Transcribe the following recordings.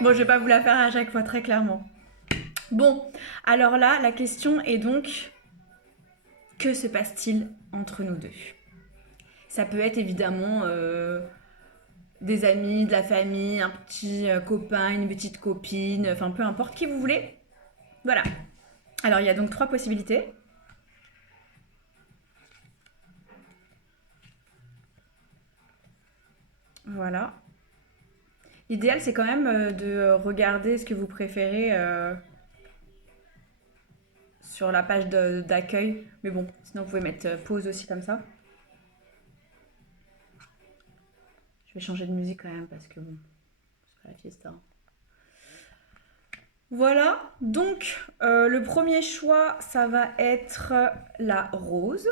Bon, je vais pas vous la faire à chaque fois, très clairement. Bon, alors là, la question est donc, que se passe-t-il entre nous deux? Ça peut être évidemment des amis, de la famille, un petit copain, une petite copine, enfin peu importe qui vous voulez. Voilà. Alors il y a donc trois possibilités. Voilà. L'idéal c'est quand même de regarder ce que vous préférez sur la page d'accueil. Mais bon, sinon vous pouvez mettre pause aussi comme ça. Je vais changer de musique quand même parce que bon, c'est pas la fiesta. Voilà, donc le premier choix, ça va être la rose.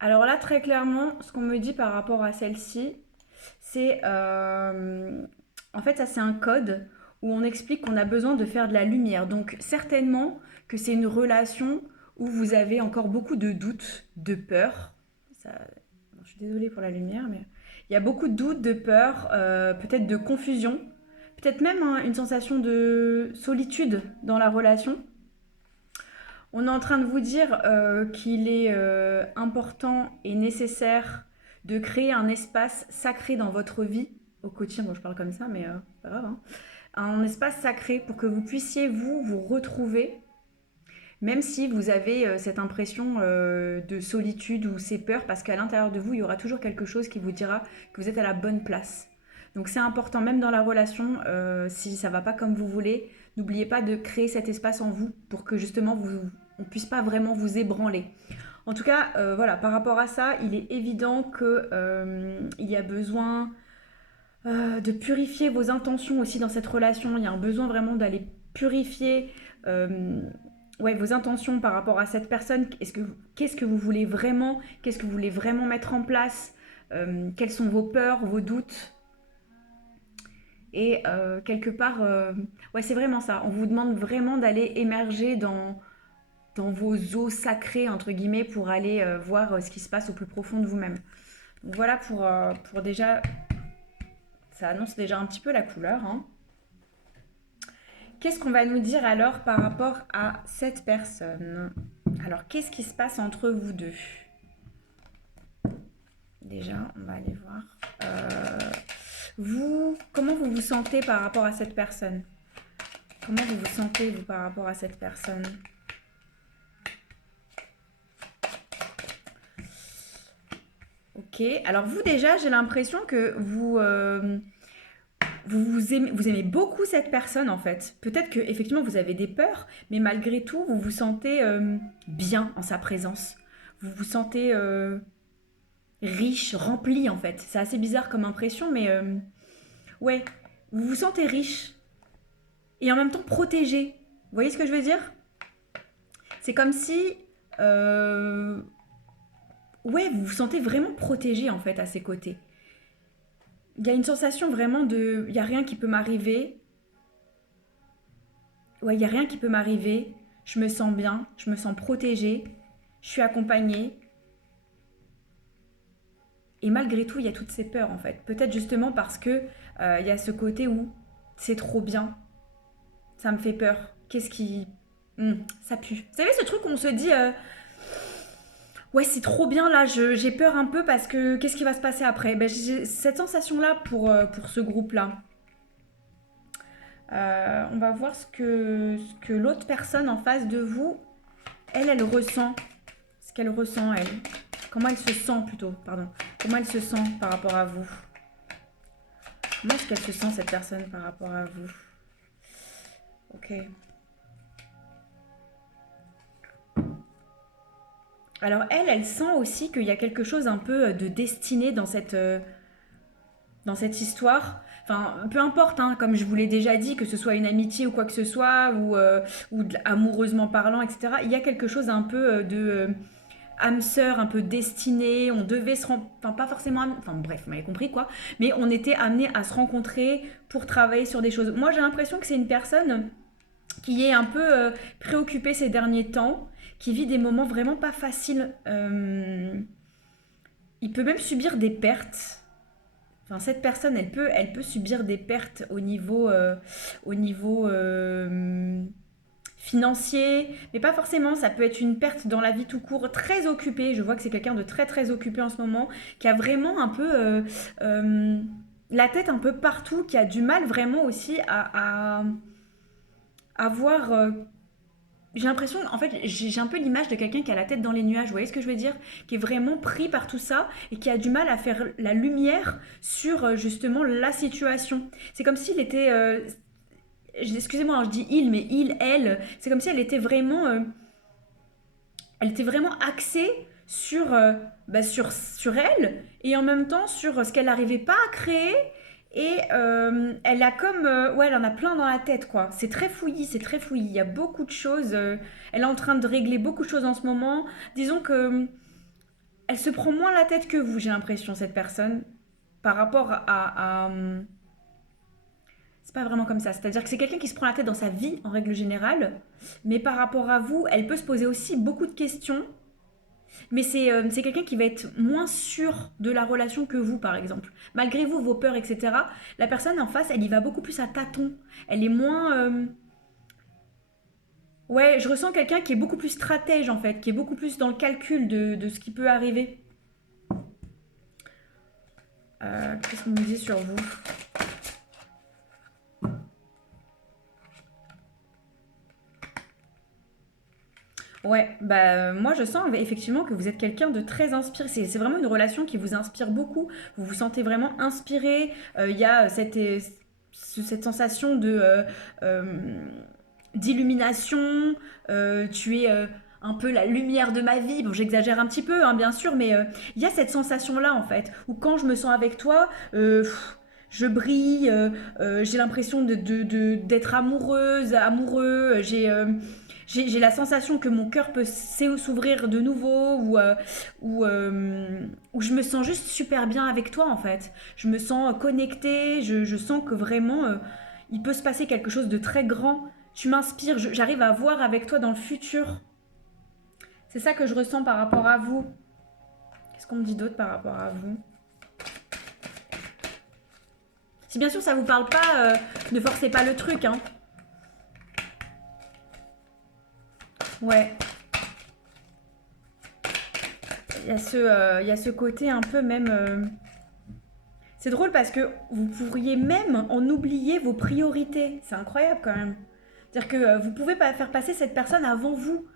Alors là, très clairement, ce qu'on me dit par rapport à celle-ci, c'est... en fait, ça c'est un code où on explique qu'on a besoin de faire de la lumière. Donc certainement que c'est une relation où vous avez encore beaucoup de doutes, de peur. Ça... Je suis désolée pour la lumière, mais il y a beaucoup de doutes, de peur, peut-être de confusion, peut-être même hein, une sensation de solitude dans la relation. On est en train de vous dire qu'il est important et nécessaire de créer un espace sacré dans votre vie au quotidien. Bon, je parle comme ça, mais pas grave. Hein. Un espace sacré pour que vous puissiez vous retrouver, même si vous avez cette impression de solitude ou ces peurs, parce qu'à l'intérieur de vous, il y aura toujours quelque chose qui vous dira que vous êtes à la bonne place. Donc c'est important, même dans la relation, si ça va pas comme vous voulez, n'oubliez pas de créer cet espace en vous pour que justement on puisse pas vraiment vous ébranler. En tout cas, voilà, par rapport à ça, il est évident que il y a besoin de purifier vos intentions aussi dans cette relation. Il y a un besoin vraiment d'aller purifier ouais, vos intentions par rapport à cette personne. Qu'est-ce que vous voulez vraiment? Qu'est-ce que vous voulez vraiment mettre en place? Quelles sont vos peurs, vos doutes? Et quelque part, ouais, c'est vraiment ça. On vous demande vraiment d'aller émerger dans vos eaux sacrées, entre guillemets, pour aller voir ce qui se passe au plus profond de vous-même. Donc voilà pour déjà, ça annonce déjà un petit peu la couleur. Hein. Qu'est-ce qu'on va nous dire alors par rapport à cette personne? Alors, qu'est-ce qui se passe entre vous deux? Déjà, on va aller voir. Comment vous vous sentez par rapport à cette personne? Comment vous vous sentez, vous, par rapport à cette personne? Ok, alors vous déjà, j'ai l'impression que vous aimez beaucoup cette personne en fait. Peut-être que effectivement vous avez des peurs, mais malgré tout, vous vous sentez bien en sa présence. Vous vous sentez riche, rempli en fait. C'est assez bizarre comme impression, mais ouais, vous vous sentez riche et en même temps protégé. Vous voyez ce que je veux dire? C'est comme si ouais, vous vous sentez vraiment protégé en fait à ses côtés. Il y a une sensation vraiment de il y a rien qui peut m'arriver. Ouais, il y a rien qui peut m'arriver. Je me sens bien, je me sens protégée, je suis accompagnée. Et malgré tout, il y a toutes ces peurs en fait. Peut-être justement parce que il y a ce côté où c'est trop bien, ça me fait peur. Qu'est-ce qui ça pue. Vous savez ce truc où on se dit ouais, c'est trop bien là, j'ai peur un peu parce que qu'est-ce qui va se passer après? Ben, j'ai cette sensation-là pour ce groupe-là. On va voir ce que l'autre personne en face de vous, elle ressent. Ce qu'elle ressent, elle. Comment elle se sent plutôt, pardon. Comment elle se sent par rapport à vous? Comment est-ce qu'elle se sent cette personne par rapport à vous? Ok. Alors elle sent aussi qu'il y a quelque chose un peu de destiné dans cette histoire. Enfin, peu importe, hein, comme je vous l'ai déjà dit, que ce soit une amitié ou quoi que ce soit, ou amoureusement parlant, etc. Il y a quelque chose un peu de âme sœur, un peu destinée. On devait se rendre, enfin pas forcément, enfin bref, vous m'avez compris quoi. Mais on était amené à se rencontrer pour travailler sur des choses. Moi, j'ai l'impression que c'est une personne qui est un peu préoccupée ces derniers temps, qui vit des moments vraiment pas faciles. il peut même subir des pertes. Enfin, cette personne, elle peut subir des pertes au niveau financier, mais pas forcément. Ça peut être une perte dans la vie tout court, très occupée. Je vois que c'est quelqu'un de très très occupé en ce moment, qui a vraiment un peu euh, la tête un peu partout, qui a du mal vraiment aussi à voir. J'ai l'impression, en fait, j'ai un peu l'image de quelqu'un qui a la tête dans les nuages, vous voyez ce que je veux dire? Qui est vraiment pris par tout ça et qui a du mal à faire la lumière sur justement la situation. C'est comme s'il était, excusez-moi, hein, je dis il, mais il, elle, c'est comme si elle était vraiment axée sur, sur elle et en même temps sur ce qu'elle n'arrivait pas à créer. Et elle a comme... ouais, elle en a plein dans la tête, quoi. C'est très fouillis, c'est très fouillis. Il y a beaucoup de choses. Elle est en train de régler beaucoup de choses en ce moment. Disons que elle se prend moins la tête que vous, j'ai l'impression, cette personne, par rapport c'est pas vraiment comme ça. C'est-à-dire que c'est quelqu'un qui se prend la tête dans sa vie, en règle générale. Mais par rapport à vous, elle peut se poser aussi beaucoup de questions. Mais c'est quelqu'un qui va être moins sûr de la relation que vous, par exemple. Malgré vous, vos peurs, etc., la personne en face, elle y va beaucoup plus à tâtons. Elle est moins... Ouais, je ressens quelqu'un qui est beaucoup plus stratège, en fait, qui est beaucoup plus dans le calcul de ce qui peut arriver. Qu'est-ce qu'on me dit sur vous? Ouais, bah moi je sens effectivement que vous êtes quelqu'un de très inspiré. C'est vraiment une relation qui vous inspire beaucoup. Vous vous sentez vraiment inspiré. Il y a cette sensation euh, d'illumination. Tu es un peu la lumière de ma vie. Bon, j'exagère un petit peu, hein, bien sûr, mais il y a cette sensation-là en fait, où quand je me sens avec toi, je brille, j'ai l'impression d'être amoureuse, amoureux, j'ai la sensation que mon cœur peut s'ouvrir de nouveau ou je me sens juste super bien avec toi en fait. Je me sens connectée, je sens que vraiment il peut se passer quelque chose de très grand. Tu m'inspires, j'arrive à voir avec toi dans le futur. C'est ça que je ressens par rapport à vous. Qu'est-ce qu'on me dit d'autre par rapport à vous? Si bien sûr ça vous parle pas, ne forcez pas le truc, hein. Ouais. Il y a ce côté un peu même... C'est drôle parce que vous pourriez même en oublier vos priorités. C'est incroyable quand même. C'est-à-dire que vous pouvez pas faire passer cette personne avant vous.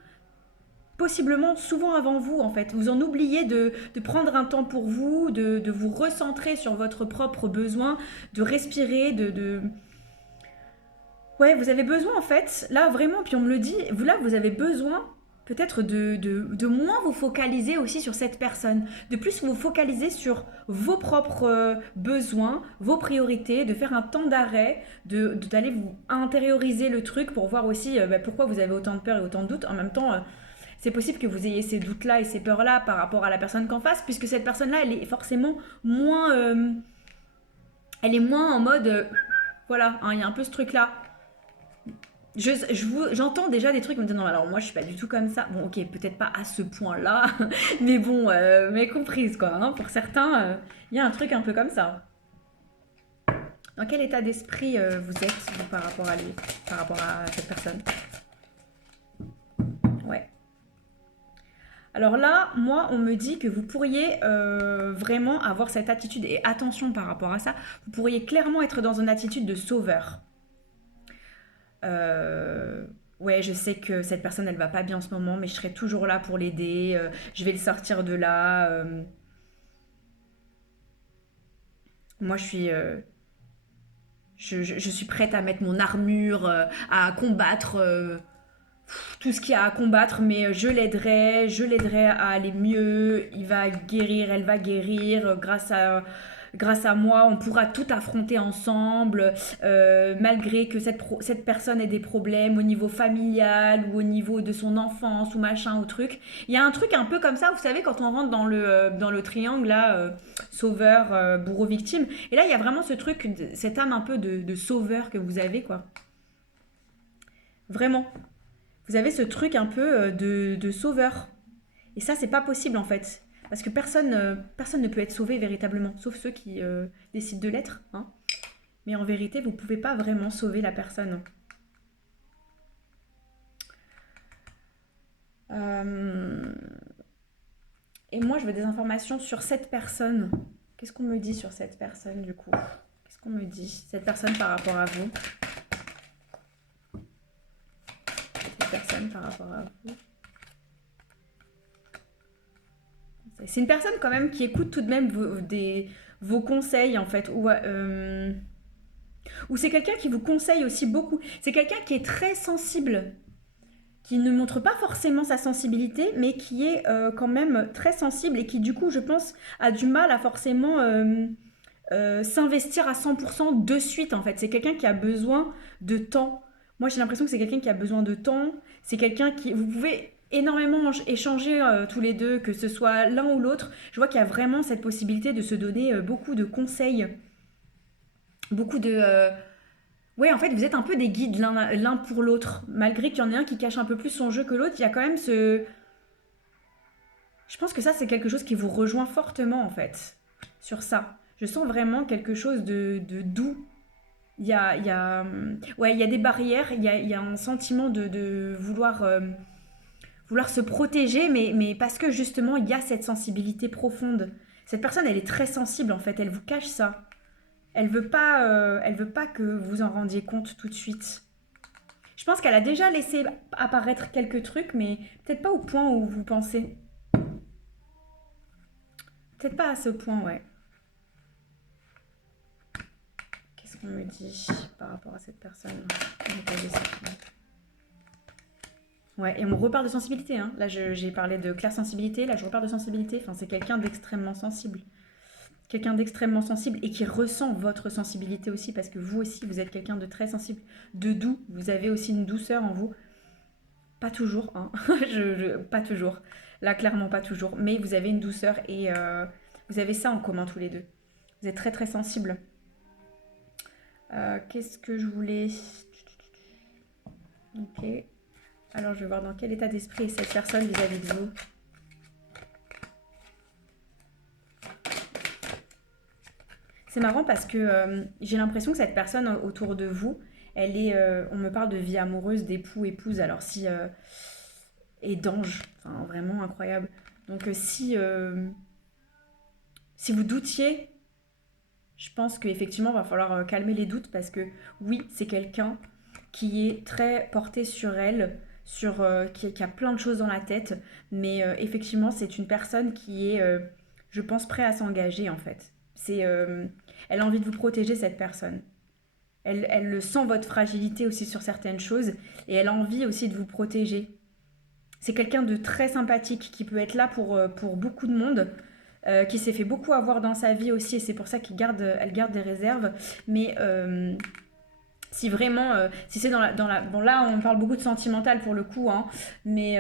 Possiblement souvent avant vous en fait. Vous en oubliez de prendre un temps pour vous, de vous recentrer sur votre propre besoin, de respirer, Ouais, vous avez besoin en fait, là vraiment, puis on me le dit, vous là vous avez besoin peut-être de moins vous focaliser aussi sur cette personne, de plus vous focaliser sur vos propres besoins, vos priorités, de faire un temps d'arrêt, d'aller vous intérioriser le truc pour voir aussi pourquoi vous avez autant de peur et autant de doutes. En même temps, c'est possible que vous ayez ces doutes-là et ces peurs-là par rapport à la personne qu'en face, puisque cette personne-là, elle est forcément moins... elle est moins en mode... voilà, hein, il y a un peu ce truc-là. J'entends déjà des trucs qui me disent non, alors moi je suis pas du tout comme ça. Bon, ok, peut-être pas à ce point-là, mais bon, mais comprise quoi. Hein. Pour certains, il y a un truc un peu comme ça. Dans quel état d'esprit vous êtes vous, par rapport à cette personne? Ouais. Alors là, moi, on me dit que vous pourriez vraiment avoir cette attitude, et attention par rapport à ça, vous pourriez clairement être dans une attitude de sauveur. Euh, ouais, je sais que cette personne, elle va pas bien en ce moment, mais je serai toujours là pour l'aider. Je vais le sortir de là. Moi, je suis prête à mettre mon armure, à combattre tout ce qu'il y a à combattre, mais je l'aiderai à aller mieux. Il va guérir, elle va guérir grâce à moi, on pourra tout affronter ensemble, malgré que cette personne ait des problèmes au niveau familial ou au niveau de son enfance ou machin ou truc. Il y a un truc un peu comme ça, vous savez, quand on rentre dans le triangle, là, sauveur, bourreau, victime. Et là, il y a vraiment ce truc, cette âme un peu de sauveur que vous avez, quoi. Vraiment. Vous avez ce truc un peu de sauveur. Et ça, c'est pas possible en fait. Parce que personne ne peut être sauvé véritablement, sauf ceux qui décident de l'être, hein. Mais en vérité, vous ne pouvez pas vraiment sauver la personne. Euh, Et moi, je veux des informations sur cette personne. Qu'est-ce qu'on me dit sur cette personne, du coup? Qu'est-ce qu'on me dit? Cette personne par rapport à vous. Cette personne par rapport à vous. C'est une personne quand même qui écoute tout de même vos conseils, en fait. Ou c'est quelqu'un qui vous conseille aussi beaucoup. C'est quelqu'un qui est très sensible, qui ne montre pas forcément sa sensibilité, mais qui est quand même très sensible et qui, du coup, je pense, a du mal à forcément s'investir à 100% de suite, en fait. C'est quelqu'un qui a besoin de temps. Moi, j'ai l'impression que c'est quelqu'un qui a besoin de temps. C'est quelqu'un qui... Vous pouvez énormément échanger tous les deux, que ce soit l'un ou l'autre. Je vois qu'il y a vraiment cette possibilité de se donner beaucoup de conseils, beaucoup de... Ouais, en fait, vous êtes un peu des guides l'un pour l'autre. Malgré qu'il y en ait un qui cache un peu plus son jeu que l'autre, il y a quand même ce... Je pense que ça, c'est quelque chose qui vous rejoint fortement, en fait, sur ça. Je sens vraiment quelque chose de doux. Ouais, il y a des barrières, il y a un sentiment de vouloir se protéger, mais parce que justement, il y a cette sensibilité profonde. Cette personne, elle est très sensible, en fait, elle vous cache ça. Elle veut pas que vous en rendiez compte tout de suite. Je pense qu'elle a déjà laissé apparaître quelques trucs, mais peut-être pas au point où vous pensez. Peut-être pas à ce point, ouais. Qu'est-ce qu'on me dit par rapport à cette personne? Ouais, et on repart de sensibilité, hein. Là, j'ai parlé de claire sensibilité, là, je repars de sensibilité. Enfin, c'est quelqu'un d'extrêmement sensible. Quelqu'un d'extrêmement sensible et qui ressent votre sensibilité aussi, parce que vous aussi, vous êtes quelqu'un de très sensible, de doux. Vous avez aussi une douceur en vous. Pas toujours, hein. Pas toujours. Là, clairement, pas toujours. Mais vous avez une douceur et vous avez ça en commun tous les deux. Vous êtes très, très sensible. Qu'est-ce que je voulais... Ok. Alors, je vais voir dans quel état d'esprit est cette personne vis-à-vis de vous. C'est marrant parce que j'ai l'impression que cette personne autour de vous, on me parle de vie amoureuse, d'époux, épouse, alors si... et d'ange, enfin vraiment incroyable. Donc si vous doutiez, je pense qu'effectivement, il va falloir calmer les doutes parce que oui, c'est quelqu'un qui est très porté sur elle, qui a plein de choses dans la tête, mais effectivement, c'est une personne qui est, je pense, prête à s'engager en fait. Elle a envie de vous protéger, cette personne. Elle le sent, votre fragilité aussi sur certaines choses, et elle a envie aussi de vous protéger. C'est quelqu'un de très sympathique qui peut être là pour beaucoup de monde, qui s'est fait beaucoup avoir dans sa vie aussi, et c'est pour ça elle garde des réserves. Mais si vraiment, si c'est bon là on parle beaucoup de sentimental pour le coup, hein, mais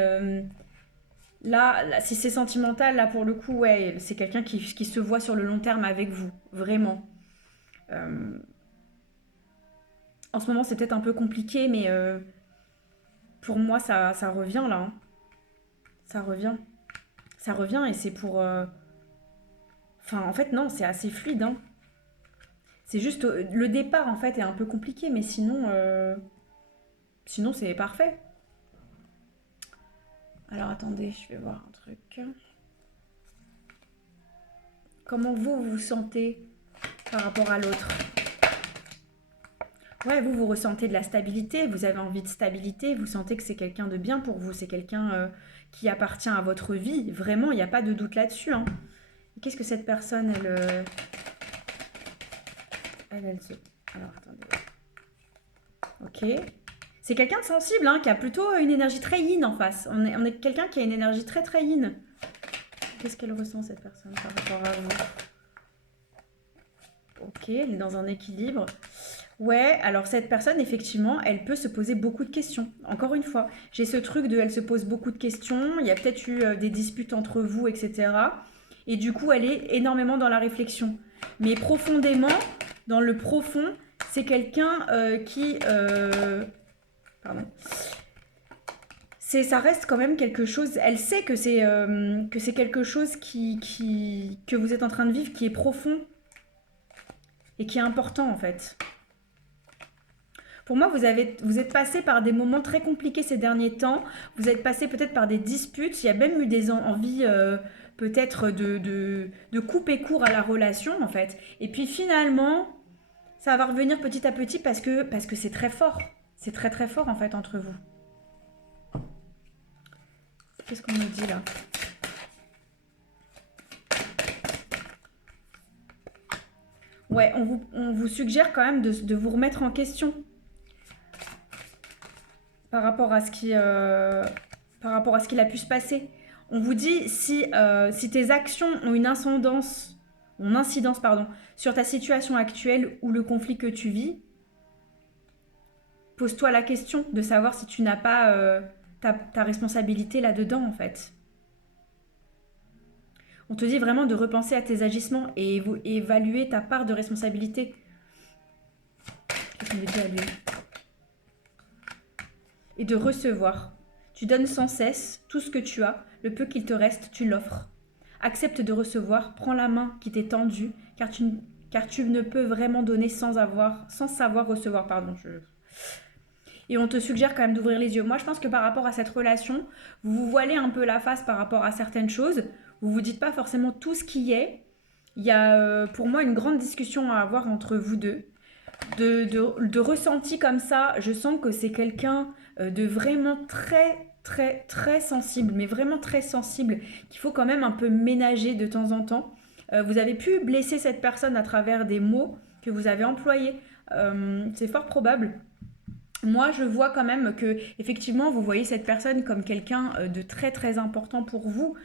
là, si c'est sentimental, là pour le coup, ouais, c'est quelqu'un qui se voit sur le long terme avec vous, vraiment. Euh, En ce moment c'est peut-être un peu compliqué, mais pour moi ça revient là, hein. Ça revient. Ça revient et c'est pour... Enfin, en fait, non, c'est assez fluide, hein. C'est juste... Le départ, en fait, est un peu compliqué, mais sinon c'est parfait. Alors, attendez, je vais voir un truc. Comment vous vous sentez par rapport à l'autre? Ouais, vous ressentez de la stabilité, vous avez envie de stabilité, vous sentez que c'est quelqu'un de bien pour vous, c'est quelqu'un qui appartient à votre vie. Vraiment, il n'y a pas de doute là-dessus, hein. Qu'est-ce que cette personne, elle se... Alors, attendez. Ok. C'est quelqu'un de sensible, hein, qui a plutôt une énergie très yin en face. On est quelqu'un qui a une énergie très très yin. Qu'est-ce qu'elle ressent, cette personne, par rapport à vous? Ok, elle est dans un équilibre. Ouais, alors cette personne, effectivement, elle peut se poser beaucoup de questions. Encore une fois, j'ai ce truc de elle se pose beaucoup de questions. Il y a peut-être eu des disputes entre vous, etc. Et du coup, elle est énormément dans la réflexion. Mais profondément, dans le profond, c'est quelqu'un qui... Pardon. ça reste quand même quelque chose. Elle sait que c'est quelque chose que vous êtes en train de vivre, qui est profond et qui est important en fait. Pour moi, vous êtes passé par des moments très compliqués ces derniers temps. Vous êtes passé peut-être par des disputes. Il y a même eu des envies peut-être de couper court à la relation en fait. Et puis finalement, ça va revenir petit à petit parce que c'est très fort. C'est très très fort en fait entre vous. Qu'est-ce qu'on me dit là? Ouais, on vous suggère quand même de vous remettre en question par rapport à par rapport à ce qu'il a pu se passer. On vous dit si tes actions ont une incidence pardon, sur ta situation actuelle ou le conflit que tu vis, pose-toi la question de savoir si tu n'as pas ta responsabilité là-dedans en fait. On te dit vraiment de repenser à tes agissements et évaluer ta part de responsabilité. Qu'est-ce qu'on veut dire à lui? Et de recevoir. Tu donnes sans cesse tout ce que tu as, le peu qu'il te reste, tu l'offres. Accepte de recevoir, prends la main qui t'est tendue, car tu ne peux vraiment donner sans savoir recevoir. Et on te suggère quand même d'ouvrir les yeux. Moi, je pense que par rapport à cette relation, vous vous voilez un peu la face par rapport à certaines choses. Vous vous dites pas forcément tout ce qui est. Il y a pour moi une grande discussion à avoir entre vous deux. De ressenti comme ça, je sens que c'est quelqu'un de vraiment très très très sensible, mais vraiment très sensible, qu'il faut quand même un peu ménager de temps en temps. Vous avez pu blesser cette personne à travers des mots que vous avez employés. C'est fort probable. Moi, je vois quand même que, effectivement, vous voyez cette personne comme quelqu'un de très très important pour vous.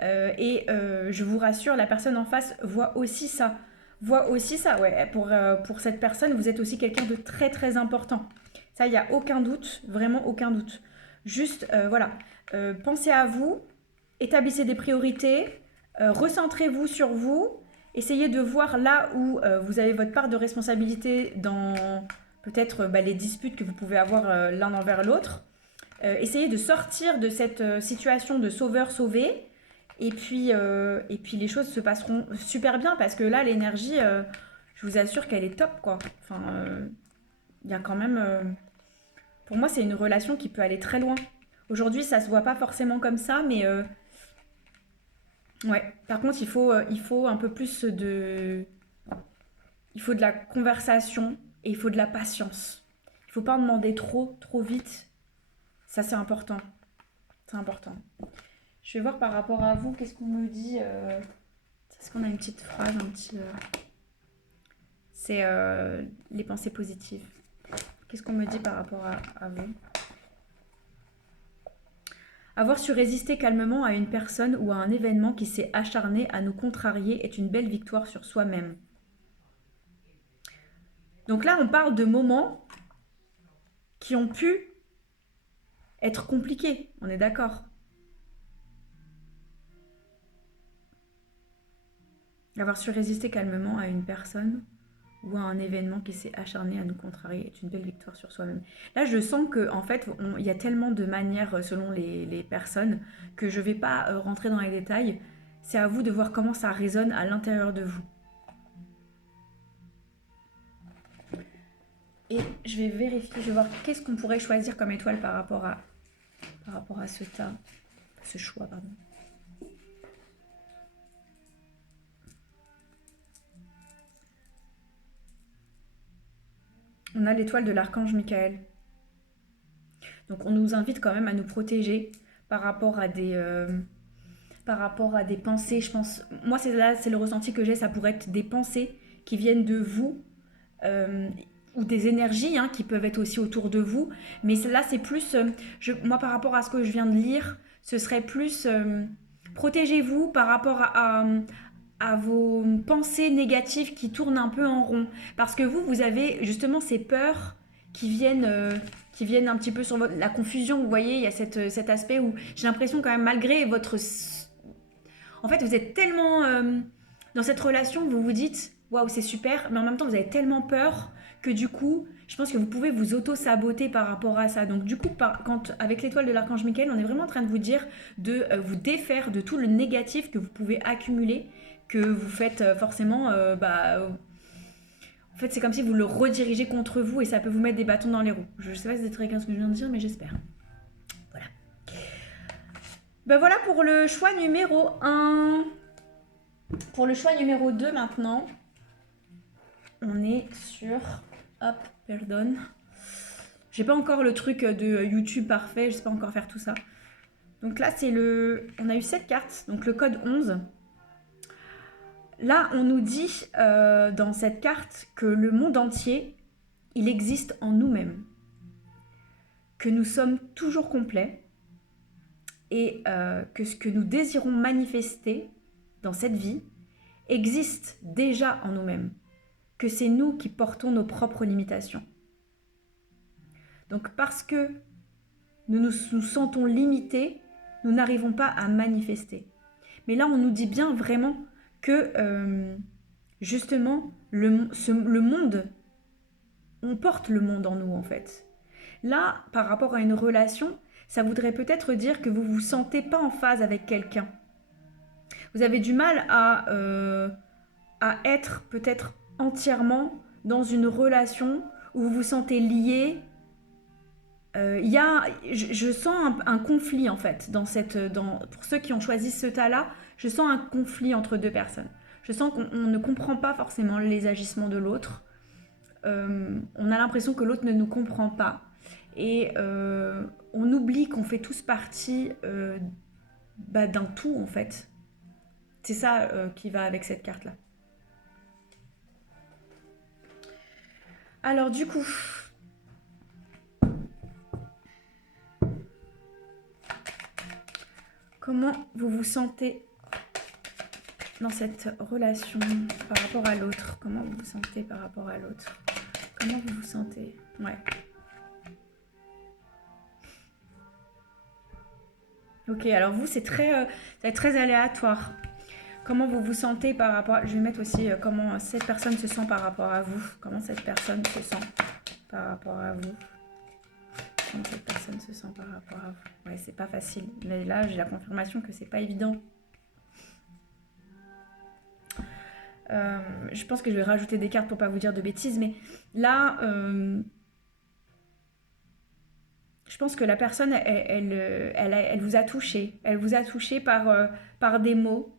Je vous rassure, la personne en face voit aussi ça. Voit aussi ça, ouais. Pour cette personne, vous êtes aussi quelqu'un de très très important. Ça, il n'y a aucun doute, vraiment aucun doute. Juste, voilà, pensez à vous, établissez des priorités, recentrez-vous sur vous, essayez de voir là où vous avez votre part de responsabilité dans peut-être les disputes que vous pouvez avoir l'un envers l'autre. Essayez de sortir de cette situation de sauveur-sauvé. Et puis les choses se passeront super bien parce que là, l'énergie, je vous assure qu'elle est top, quoi. Enfin, il y a quand même... pour moi, c'est une relation qui peut aller très loin. Aujourd'hui, ça se voit pas forcément comme ça, mais... ouais. Par contre, il faut un peu plus de... Il faut de la conversation et il faut de la patience. Il faut pas en demander trop, trop vite. Ça, c'est important. C'est important. Je vais voir par rapport à vous, qu'est-ce qu'on me dit. Est-ce qu'on a une petite phrase, un petit... C'est les pensées positives. Qu'est-ce qu'on me dit par rapport à vous? Avoir su résister calmement à une personne ou à un événement qui s'est acharné à nous contrarier est une belle victoire sur soi-même. Donc là, on parle de moments qui ont pu être compliqués, on est d'accord. Avoir su résister calmement à une personne ou à un événement qui s'est acharné à nous contrarier est une belle victoire sur soi-même. Là, je sens que en fait, il y a tellement de manières selon les personnes que je ne vais pas rentrer dans les détails. C'est à vous de voir comment ça résonne à l'intérieur de vous. Et je vais vérifier, je vais voir qu'est-ce qu'on pourrait choisir comme étoile par rapport à ce choix, pardon. On a l'étoile de l'archange Michael. Donc on nous invite quand même à nous protéger par rapport à des pensées, je pense. Moi, c'est le ressenti que j'ai, ça pourrait être des pensées qui viennent de vous ou des énergies qui peuvent être aussi autour de vous. Mais là, c'est plus, moi, par rapport à ce que je viens de lire, ce serait plus protégez-vous par rapport à vos pensées négatives qui tournent un peu en rond. Parce que vous avez justement ces peurs qui viennent un petit peu sur la confusion. Vous voyez, il y a cet aspect où j'ai l'impression quand même, malgré votre... En fait, vous êtes tellement dans cette relation, vous vous dites, waouh, c'est super, mais en même temps, vous avez tellement peur que du coup, je pense que vous pouvez vous auto-saboter par rapport à ça. Donc du coup, avec l'étoile de l'archange Michael, on est vraiment en train de vous dire de vous défaire de tout le négatif que vous pouvez accumuler, que vous faites forcément... en fait, c'est comme si vous le redirigez contre vous et ça peut vous mettre des bâtons dans les roues. Je sais pas si c'est très clair ce que je viens de dire, mais j'espère. Voilà. Ben voilà pour le choix numéro 1. Pour le choix numéro 2 maintenant, on est sur... Hop, pardon. J'ai pas encore le truc de YouTube parfait, je sais pas encore faire tout ça. Donc là, c'est le... On a eu 7 cartes, donc le code 11. Là, on nous dit dans cette carte que le monde entier, il existe en nous-mêmes. Que nous sommes toujours complets et que ce que nous désirons manifester dans cette vie existe déjà en nous-mêmes. Que c'est nous qui portons nos propres limitations. Donc parce que nous nous sentons limités, nous n'arrivons pas à manifester. Mais là, on nous dit bien vraiment que justement, le monde, on porte le monde en nous en fait. Là, par rapport à une relation, ça voudrait peut-être dire que vous ne vous sentez pas en phase avec quelqu'un. Vous avez du mal à être peut-être entièrement dans une relation où vous vous sentez lié. Je sens un conflit en fait pour ceux qui ont choisi ce tas-là, je sens un conflit entre deux personnes. Je sens qu'on ne comprend pas forcément les agissements de l'autre. On a l'impression que l'autre ne nous comprend pas et on oublie qu'on fait tous partie d'un tout en fait. C'est ça qui va avec cette carte-là. Alors du coup, comment vous vous sentez dans cette relation par rapport à l'autre? Comment vous vous sentez par rapport à l'autre? Comment vous vous sentez? Ouais. Ok, alors vous, ça va être très aléatoire. Comment vous vous sentez par rapport... Je vais mettre aussi comment cette personne se sent par rapport à vous. Comment cette personne se sent par rapport à vous. Comment cette personne se sent par rapport à vous. Ouais, c'est pas facile. Mais là, j'ai la confirmation que c'est pas évident. Je pense que je vais rajouter des cartes pour pas vous dire de bêtises. Mais là... je pense que la personne, elle vous a touché. Elle vous a touché par des mots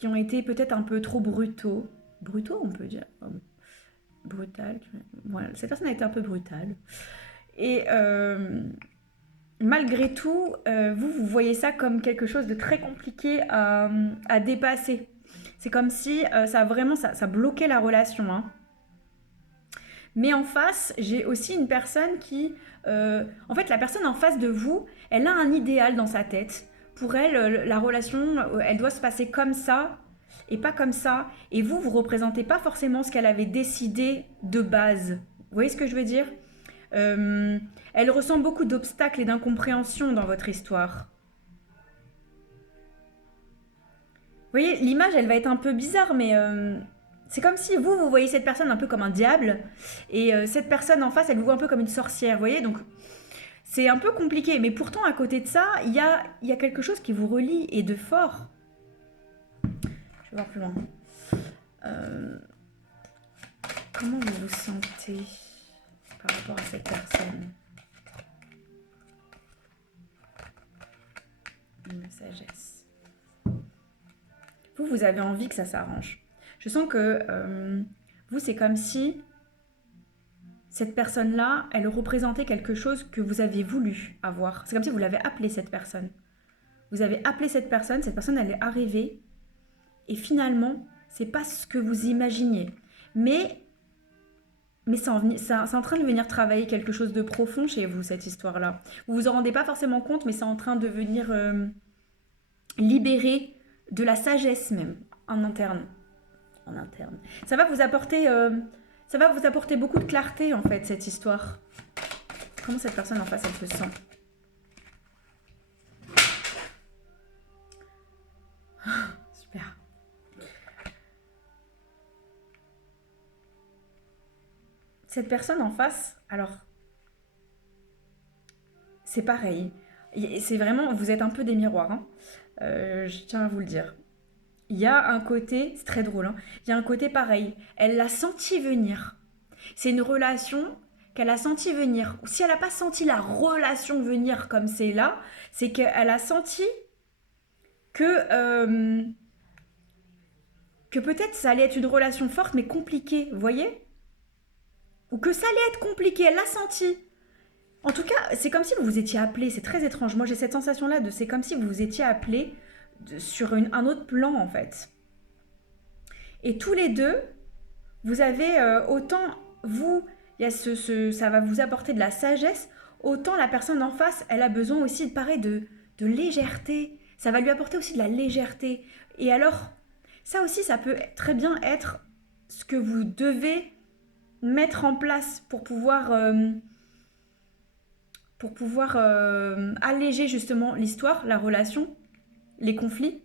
qui ont été peut-être un peu trop brutaux. Brutaux, on peut dire. Brutal. Voilà, cette personne a été un peu brutale. Et malgré tout, vous voyez ça comme quelque chose de très compliqué à dépasser. C'est comme si ça bloquait la relation. Hein. Mais en face, j'ai aussi une personne qui... en fait, la personne en face de vous, elle a un idéal dans sa tête. Pour elle, la relation, elle doit se passer comme ça et pas comme ça. Et vous représentez pas forcément ce qu'elle avait décidé de base. Vous voyez ce que je veux dire? Elle ressent beaucoup d'obstacles et d'incompréhension dans votre histoire. Vous voyez, l'image, elle va être un peu bizarre, mais... c'est comme si vous voyez cette personne un peu comme un diable et cette personne en face, elle vous voit un peu comme une sorcière, vous voyez? Donc, c'est un peu compliqué. Mais pourtant, à côté de ça, il y a quelque chose qui vous relie et de fort. Je vais voir plus loin. Comment vous vous sentez par rapport à cette personne? Une sagesse. Vous avez envie que ça s'arrange. Je sens que vous, c'est comme si cette personne-là, elle représentait quelque chose que vous aviez voulu avoir. C'est comme si vous l'avez appelée, cette personne. Vous avez appelé cette personne, elle est arrivée, et finalement, c'est pas ce que vous imaginiez. Mais c'est en train de venir travailler quelque chose de profond chez vous, cette histoire-là. Vous vous en rendez pas forcément compte, mais c'est en train de venir libérer de la sagesse même, en interne. Ça va vous apporter beaucoup de clarté en fait, cette histoire. Comment cette personne en face, elle se sent? Super. cette personne en face, alors c'est pareil. C'est vraiment, vous êtes un peu des miroirs, hein. Je tiens à vous le dire. Il y a un côté, c'est très drôle, hein, il y a un côté pareil. Elle l'a senti venir. C'est une relation qu'elle a senti venir. Ou si elle n'a pas senti la relation venir comme c'est là, c'est qu'elle a senti que, euh, que peut-être ça allait être une relation forte mais compliquée, vous voyez? Ou que ça allait être compliqué, elle l'a senti. En tout cas, c'est comme si vous vous étiez appelé, c'est très étrange. Moi j'ai cette sensation-là de c'est comme si vous vous étiez appelé sur un autre plan en fait. Et tous les deux, vous avez autant, vous, il y a ça va vous apporter de la sagesse, autant la personne en face, elle a besoin aussi de pareil de légèreté. Ça va lui apporter aussi de la légèreté. Et alors, ça aussi, ça peut très bien être ce que vous devez mettre en place pour pouvoir alléger justement l'histoire, la relation, les conflits.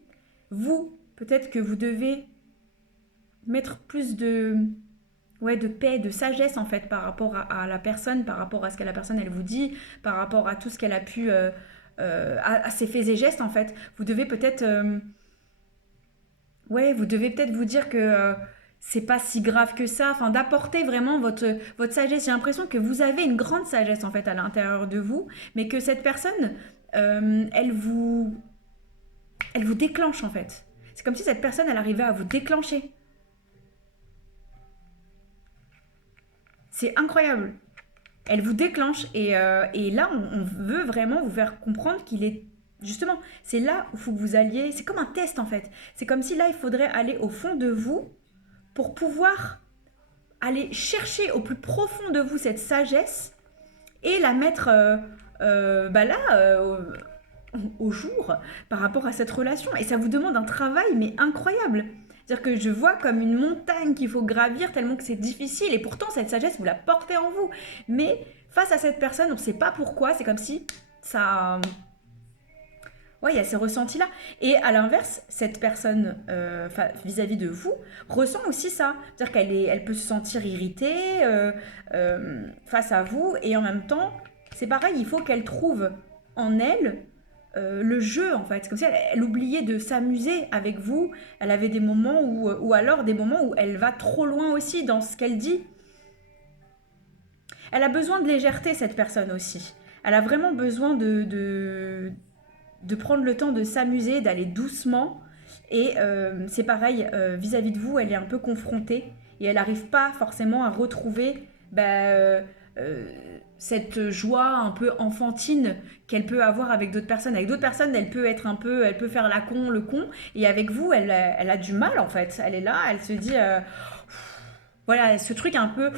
Vous, peut-être que vous devez mettre plus de paix, de sagesse en fait par rapport à la personne, par rapport à ce que la personne elle vous dit, par rapport à tout ce qu'elle a pu, à ses faits et gestes en fait. Vous devez peut-être, vous devez peut-être vous dire que c'est pas si grave que ça, enfin d'apporter vraiment votre sagesse. J'ai l'impression que vous avez une grande sagesse en fait à l'intérieur de vous, mais que cette personne, elle vous déclenche en fait. C'est comme si cette personne elle arrivait à vous déclencher. C'est incroyable. Elle vous déclenche et là, on veut vraiment vous faire comprendre qu'il est... Justement, c'est là où il faut que vous alliez... C'est comme un test en fait. C'est comme si là, il faudrait aller au fond de vous pour pouvoir aller chercher au plus profond de vous cette sagesse et la mettre au jour par rapport à cette relation. Et ça vous demande un travail, mais incroyable. C'est-à-dire que je vois comme une montagne qu'il faut gravir tellement que c'est difficile. Et pourtant, cette sagesse, vous la portez en vous. Mais face à cette personne, on ne sait pas pourquoi. C'est comme si ça... Ouais, il y a ces ressentis-là. Et à l'inverse, cette personne, vis-à-vis de vous, ressent aussi ça. C'est-à-dire elle peut se sentir irritée face à vous. Et en même temps, c'est pareil, il faut qu'elle trouve en elle le jeu en fait. C'est comme si elle oubliait de s'amuser avec vous. Elle avait des moments ou alors des moments où elle va trop loin aussi dans ce qu'elle dit. Elle a besoin de légèreté cette personne aussi. Elle a vraiment besoin de prendre le temps de s'amuser, d'aller doucement. Et c'est pareil, vis-à-vis de vous, elle est un peu confrontée et elle n'arrive pas forcément à retrouver cette joie un peu enfantine qu'elle peut avoir avec d'autres personnes. Avec d'autres personnes, elle peut être un peu, elle peut faire le con, et avec vous, elle a du mal en fait. Elle est là, elle se dit, voilà, ce truc un peu,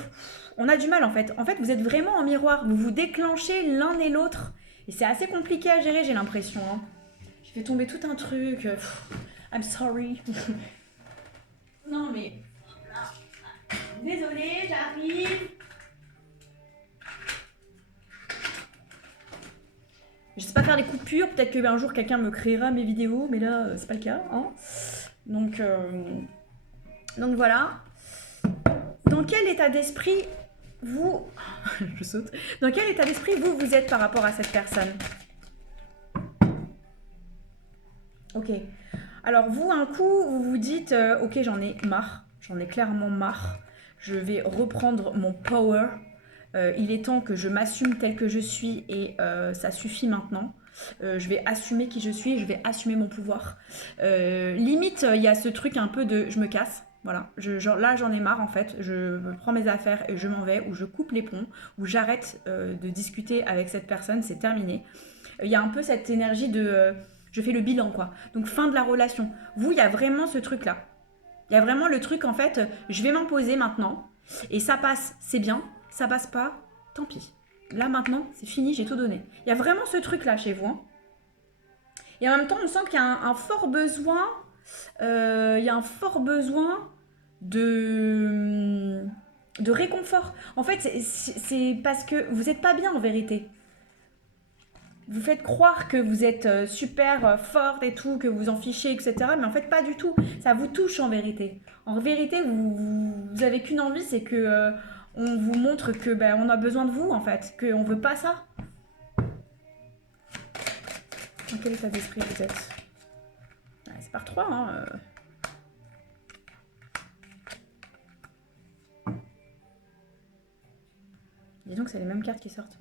on a du mal en fait. En fait, vous êtes vraiment en miroir, vous vous déclenchez l'un et l'autre, et c'est assez compliqué à gérer, j'ai l'impression. Hein. Je fais tomber tout un truc. I'm sorry. Non mais, désolée, j'arrive. Je sais pas faire les coupures, peut-être qu'un jour quelqu'un me créera mes vidéos, mais là, c'est pas le cas. Hein. Donc voilà. Dans quel état d'esprit vous... Je saute. Dans quel état d'esprit vous êtes par rapport à cette personne? Ok. Alors vous, un coup, vous vous dites, ok, j'en ai marre. J'en ai clairement marre. Je vais reprendre mon power. Il est temps que je m'assume tel que je suis et ça suffit maintenant. Je vais assumer qui je suis, je vais assumer mon pouvoir. Limite, il y a ce truc un peu de je me casse. Voilà, là j'en ai marre en fait, je prends mes affaires et je m'en vais, ou je coupe les ponts, ou j'arrête de discuter avec cette personne, c'est terminé. Il y a un peu cette énergie de je fais le bilan quoi, donc fin de la relation. Vous, il y a vraiment ce truc là. Il y a vraiment le truc en fait, je vais m'imposer maintenant, et ça passe, c'est bien, ça passe pas, tant pis. Là maintenant, c'est fini, j'ai tout donné. Il y a vraiment ce truc là chez vous. Hein. Et en même temps, on sent qu'il y a un fort besoin, de réconfort. En fait, c'est parce que vous n'êtes pas bien en vérité. Vous faites croire que vous êtes super forte et tout, que vous en fichez, etc. Mais en fait, pas du tout. Ça vous touche en vérité. En vérité, vous avez qu'une envie, c'est que on vous montre que on a besoin de vous en fait, qu'on veut pas ça. Dans quel état d'esprit vous êtes? C'est par 3, hein. Dis donc, c'est les mêmes cartes qui sortent.